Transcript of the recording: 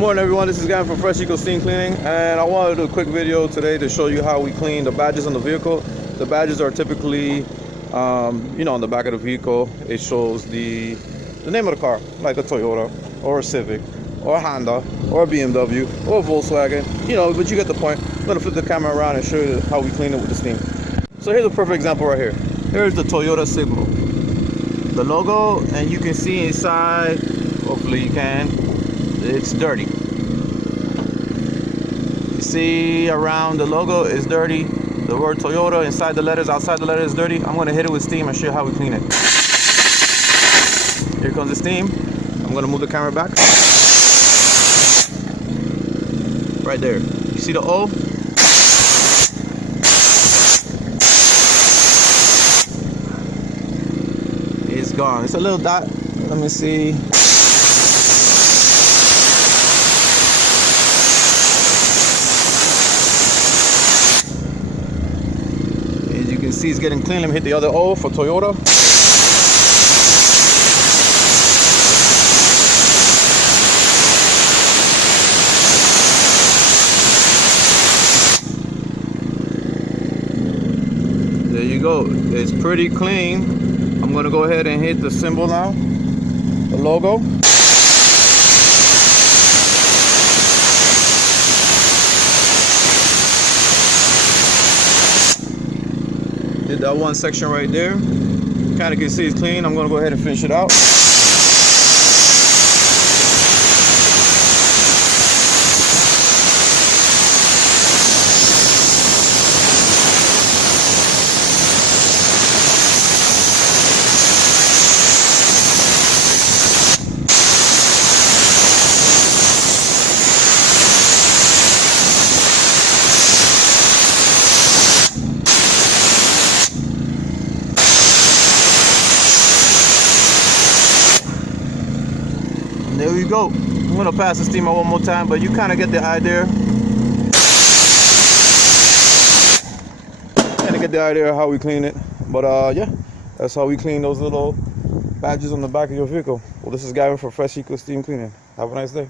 Morning everyone, this is Gavin from Fresh Eco Steam Cleaning, and I wanted to do a quick video today to show you how we clean the badges on the vehicle. The badges are typically, on the back of the vehicle. It shows the name of the car, like a Toyota or a Civic or a Honda or a BMW or a Volkswagen, but you get the point. I'm going to flip the camera around and show you how we clean it with the steam. So here's a perfect example right here. Here's the Toyota signal, the logo, and you can see inside, hopefully you can, it's dirty. You see around the logo is dirty. The word Toyota inside the letters, outside the letters is dirty. I'm going to hit it with steam and show you how we clean it. Here comes the steam. I'm going to move the camera back. Right there. You see the O? It's gone. It's a little dot. Let me see. As you can see, it's getting clean. Let me hit the other O for Toyota. There you go. It's pretty clean. I'm going to go ahead and hit the symbol now, the logo. Did that one section right there. Kind of can see it's clean. I'm going to go ahead and finish it out. There we go. I'm gonna pass the steamer one more time, but you kind of get the idea. Of how we clean it. But yeah, that's how we clean those little badges on the back of your vehicle. Well, this is Gavin for Fresh Eco Steam Cleaning. Have a nice day.